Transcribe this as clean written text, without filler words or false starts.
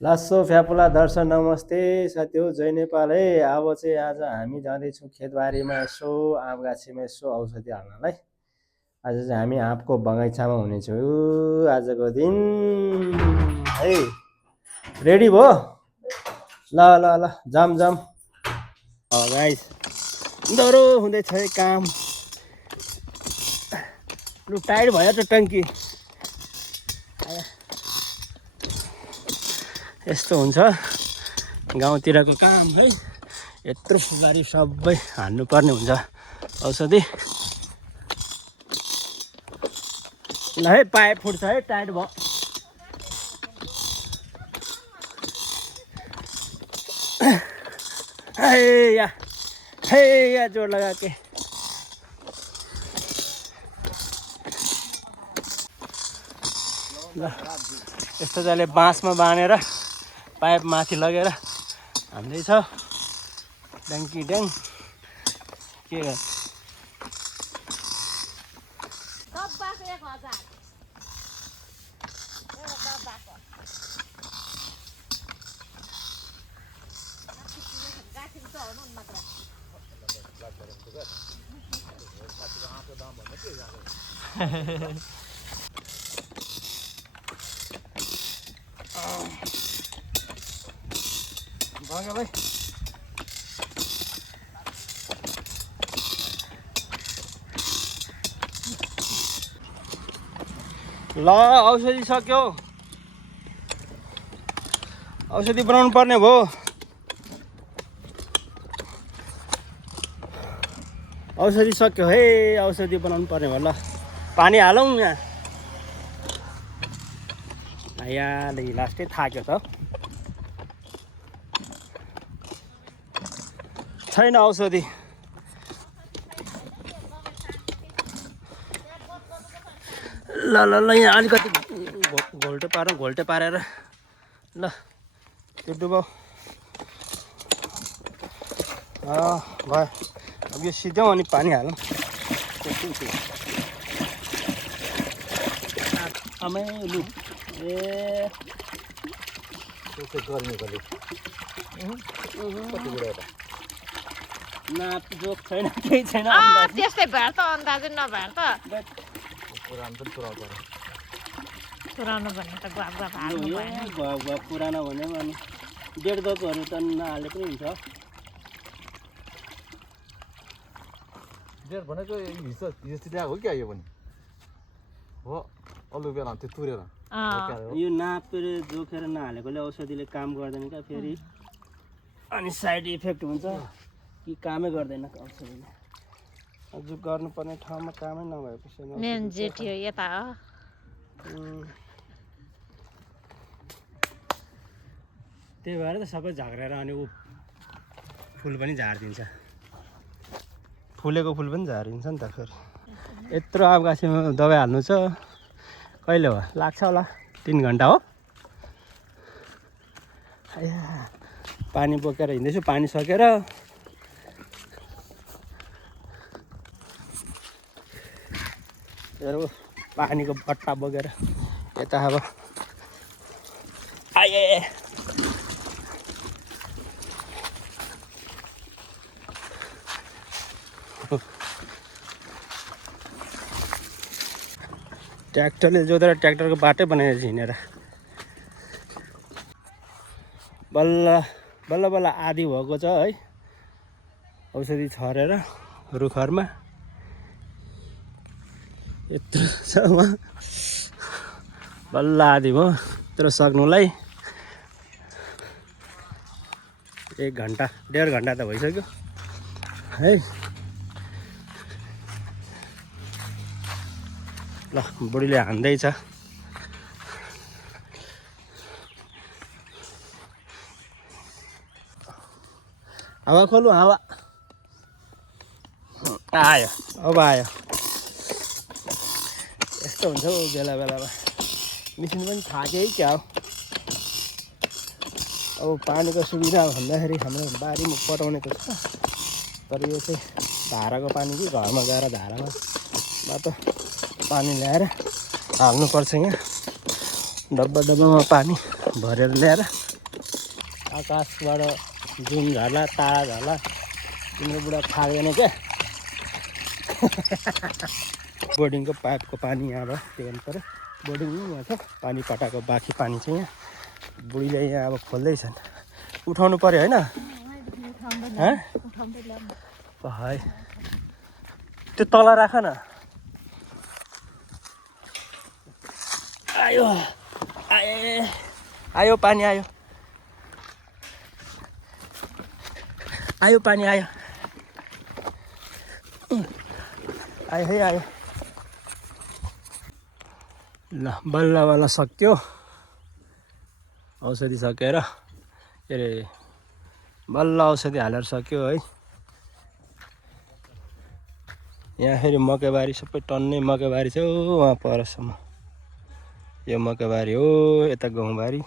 लासो फ्यापुला दर्शन नमस्ते साथी जय नेपाल है। अब चाहिँ आज हामी जाँदैछौँ खेतबारीमा यसो आँप गाछीमा यसो औषधि हाल्नलाई। आज चाहिँ हामी आँपको बगैँचामा हुनेछौँ आजको दिन है। रेडी भयो? ल ल ल जाम जाम। गाइस डह्रो हुँदैछ है काम। लु टाइट भयो त टङ्की। यस्तो हुन्छ गाउँतिरको काम है। यत्रो फुलबारी सबै हान्नुपर्ने हुन्छ औषधि। ल है पाइप फुट्छ है, टाइट भयो। हे या जोड लगा के ल यस्तो जले बाँसमा बाँधेर पाइप माथि लगेर हान्दैछ ड्याङ्की ड्याङ। के गर्छ भाग्यो भाइ। ल औषधि सक्यो, औषधि बनाउनु पर्ने भयो। औषधि सक्यो है, औषधि बनाउनु पर्ने भयो। ल पानी हालौँ यहाँ। यहाँले लास्टै थाक्यो त। छैन औषधि। ल ल ल यहाँ अलिकति घोल्टे पारेर ल त्यो डुबाउ। भयो। अब यो सिध्याउँ अनि पानी हालौँ। आमै लु ए नाप जोक छैन, केही छैन। त्यस्तै भएर त अन्दाजै नभएर त पुरानो भन्ने त गुवा हाल्नु भएन। गुवा पुरानो भन्यो अनि 1.5 गजहरू त नहाले पनि हुन्छ। डेढ भनेको हिजो ल्याएको हो क्या यो पनि हो। अरू बेला त्यो तुरेर यो नापेर जोखेर नहालेकोले औषधिले काम गर्दैन क्या फेरि, अनि साइड इफेक्ट हुन्छ कि कामै गर्दैन औषधिले। अझ गर्नुपर्ने ठाउँमा कामै नभएपछि मेन जेठी हो यता हो। त्यही भएर त सबै झारेर अनि ऊ फुल पनि झारिदिन्छ। फुलेको फुल पनि झारिन्छ नि त फेरि। यत्रो आँप गाछीमा दबाई हाल्नु छ, कहिले हो? लाग्छ होला 3 घन्टा हो। पानी बोकेर हिँड्दैछु, पानी सकेर। हेर पानीको बट्टा बोकेर यता अब आए। ट्र्याक्टरले जोतेर ट्र्याक्टरको बाटै बनाएर हिँडेर बल्ल बल्ल बल्ल आधी भएको छ है। औषधि छरेर रुखरमा यत्रो छ वहाँ, बल्ल आधी भयो। यत्रो सक्नुलाई 1 घन्टा 1.5 घन्टा त भइसक्यो है। ल बुढीले हान्दैछ। हावा खोलौँ, हावा आयो, अब आयो। यस्तो हुन्छ हौ बेला बेलामा। मिसिन पनि थाक्यो है क्या हो। अब पानीको सुविधा भन्दाखेरि हाम्रो बारीमा पटाउने त छ, तर यो चाहिँ धाराको पानी कि घरमा गएर धाराबाट पानी ल्याएर हाल्नुपर्छ। यहाँ डब्बामा पानी भरेर ल्याएर आकाशबाट जुन झर्ला तारा झर्ला तिम्रो बुढा थाल्दैन क्या बोर्डिङको पाइपको पानी यहाँ भयो त्यो गर्नु पऱ्यो बोर्डिङ यहाँ छ पानी पटाएको बाँकी पानी चाहिँ यहाँ बुढीले यहाँ अब खोल्दैछन् उठाउनु पऱ्यो होइन है त्यो तल राख न आयो आयो पानी आयो आयो पानी आयो आयो है आयो ल बल्ल सक्यो औषधि सकेर के अरे बल्ल औषधि हालेर सक्यो है यहाँ फेरि मकैबारी सबै टन्नै मकैबारी छ वहाँ परसम्म यो मकैबारी हो यता गाउँबारी